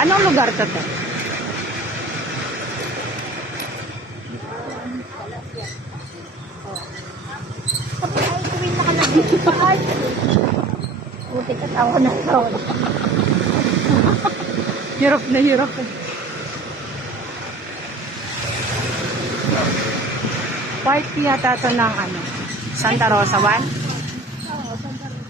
Anong lugar to? Kapag ay tuwing nakalagay. Buti ka tawa na tawa. Hirap na hirap. Part yata to ng ano, Santa Rosa 1? Oo, Santa Rosa.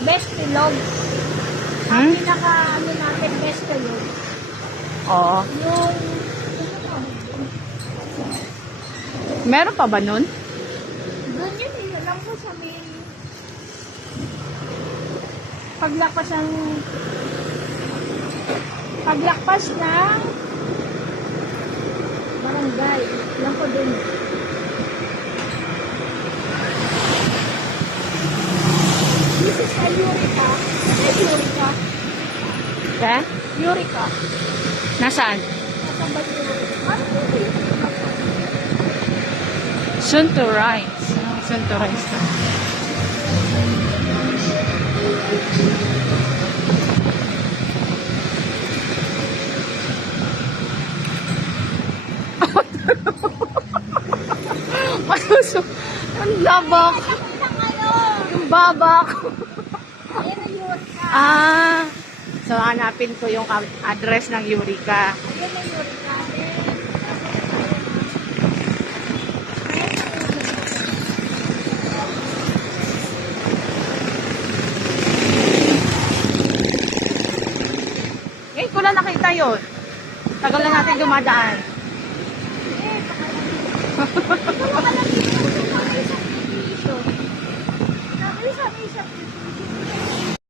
Best pilog. Ang pinaka ano natin, best pilog. Oo. Yung Meron pa ba nun? doon yun eh, alam ko sa main paglakpas ng barangay. Alam ko doon. This is a Eureka. Eureka. Eh? Eureka. Nasaan? Nasaan ba Eureka? Ano yun eh? Soon to rise. Soon to rise. Ang labak. Yung babak. Ayan na Eureka. Ah. So, hanapin ko yung address ng Eureka. Ayan na Eureka. Ngayon ko lang nakita yun. Tagal na natin dumadaan. Isa